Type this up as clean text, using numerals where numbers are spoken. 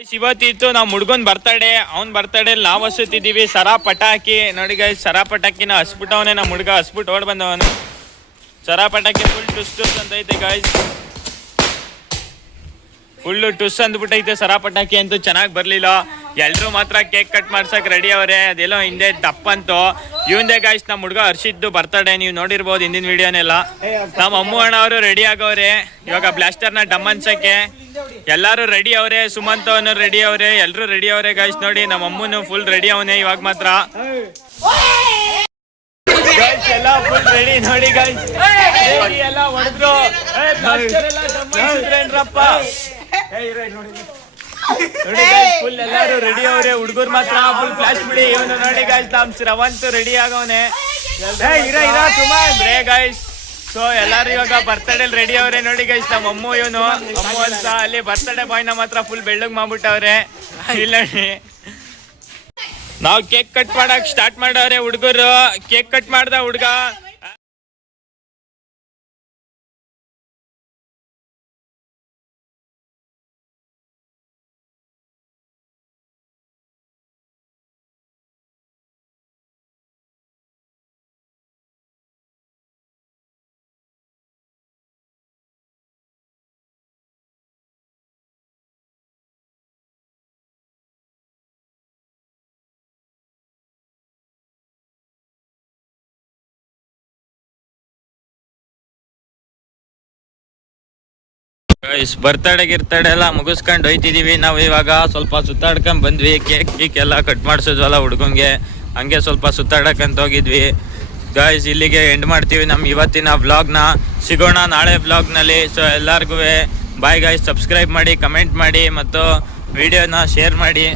ಇವತ್ತಿತ್ತು ನಾವು ಮುಡ್ಗೊಂಡ್ ಬರ್ತಡೆ ಅವ್ನ್ ಬರ್ತಡೆ ನಾವು ಹಸುತ್ತಿದ್ದೀವಿ ಸರಾ ಪಟಾಕಿ ನೋಡಿ ಗೈಸ್. ಸರಾ ಪಟಾಕಿನ ಹಸ್ಬಿಟ್ಟವನೇ ನಮ್ಮ ಹುಡುಗ ಹಸ್ಬಿಟ್ಟು ಓಡ್ ಬಂದವನು. ಸರಾ ಪಟಾಕಿ ಫುಲ್ ಟುಸ್ ಟುಸ್ ಅಂತ ಐತೆ ಗೈಸ್, ಫುಲ್ಲು ಟುಸ್ ಅಂದ್ಬಿಟ್ಟೈತೆ. ಸರಾ ಪಟಾಕಿ ಅಂತೂ ಚೆನ್ನಾಗಿ ಬರ್ಲಿಲ್ಲ. ಎಲ್ರು ಮಾತ್ರ ಕೇಕ್ ಕಟ್ ಮಾಡ್ಸಕ್ ರೆಡಿ ಅವ್ರೆ. ಅದೆಲ್ಲೋ ಹಿಂದೆ ತಪ್ಪಂತು ಇವಂದೇ ಗಾಯ್ಸ್ ನಮ್ಮ ಹುಡುಗ ಹರ್ಷಿದ್ದು ಬರ್ತಡೆ. ನೀವು ನೋಡಿರ್ಬೋದು ಹಿಂದಿನ ವಿಡಿಯೋನೆಲ್ಲ. ನಮ್ಮ ಅಮ್ಮು ಅಣ್ಣ ಅವರು ರೆಡಿ ಆಗವ್ರೆ ಇವಾಗ ಬ್ಲಾಸ್ಟರ್ನ ಡಮ್ ಅನ್ಸಕ್ಕೆ. ಎಲ್ಲಾರು ರೆಡಿ ಅವ್ರೆ, ಸುಮಂತ್ ಅವನು ರೆಡಿ ಅವ್ರೆ, ಎಲ್ರು ರೆಡಿ ಅವ್ರೆ ಗಾಯ್ಸ್. ನೋಡಿ ನಮ್ಮ ಅಮ್ಮನು ಫುಲ್ ರೆಡಿ ಅವನೇ ಇವಾಗ ಮಾತ್ರ. ಗೈಸ್ ಎಲ್ಲ ಫುಲ್ ರೆಡಿ ನೋಡಿ ಗೈಸ್. ಎಲ್ಲ ಹೊಡೆದ್ರು ನೋಡಿ ಫುಲ್ ಎಲ್ಲಾರು ರೆಡಿ ಅವ್ರೆ. ಹುಡುಗರು ಮಾತ್ರ ಫುಲ್ ಫ್ಲಾಶ್ ಬಿಡಿ. ಇವನು ನೋಡಿ ಗೈಸ್ ನಮ್ ಶ್ರವಂತ್ ರೆಡಿ ಆಗವನೆ ಗೈಸ್. ಸೊ ಎಲ್ಲಾರು ಇವಾಗ ಬರ್ತಡೇ ರೆಡಿ ಅವ್ರೆ ನೋಡಿ ಗೈಸ್. ನಮ್ಮ ಅಮ್ಮು ಇವನು ಅಮ್ಮು ಅಂತ ಅಲ್ಲಿ ಬರ್ತಡೇ ಬಾಯ್ನ ಮಾತ್ರ ಫುಲ್ ಬೆಳ್ಳಗ್ ಮಾಡ್ಬಿಟ್ಟವ್ರೆ. ಇಲ್ಲ ನಾವು ಕೇಕ್ ಕಟ್ ಮಾಡಕ್ ಸ್ಟಾರ್ಟ್ ಮಾಡವ್ರೆ ಹುಡುಗರು. ಕೇಕ್ ಕಟ್ ಮಾಡ್ದ ಹುಡ್ಗ ಬರ್ತಡೇ ಗಿರ್ತಡೆ ಎಲ್ಲ ಮುಗಿಸ್ಕೊಂಡು ಹೋಯ್ತಿದೀವಿ ನಾವು. ಇವಾಗ ಸ್ವಲ್ಪ ಸುತ್ತಾಡ್ಕೊಂಡ್ ಬಂದ್ವಿ. ಕೇಕ್ ಗೀಕ್ ಎಲ್ಲ ಕಟ್ ಮಾಡಿಸಿದ್ವಲ್ಲ ಹುಡ್ಗಂಗೆ, ಹಂಗೆ ಸ್ವಲ್ಪ ಸುತ್ತಾಡಕ್ಕಂತ ಹೋಗಿದ್ವಿ ಗಾಯ್ಸ್. ಇಲ್ಲಿಗೆ ಎಂಡ್ ಮಾಡ್ತೀವಿ ನಮ್ಮ ಇವತ್ತಿನ ವ್ಲಾಗ್ನ. ಸಿಗೋಣ ನಾಳೆ ವ್ಲಾಗ್ನಲ್ಲಿ. ಸೊ ಎಲ್ಲರಿಗೂ ಬಾಯ್ ಗಾಯ್ಸ್. ಸಬ್ಸ್ಕ್ರೈಬ್ ಮಾಡಿ, ಕಮೆಂಟ್ ಮಾಡಿ ಮತ್ತು ವಿಡಿಯೋನ ಶೇರ್ ಮಾಡಿ.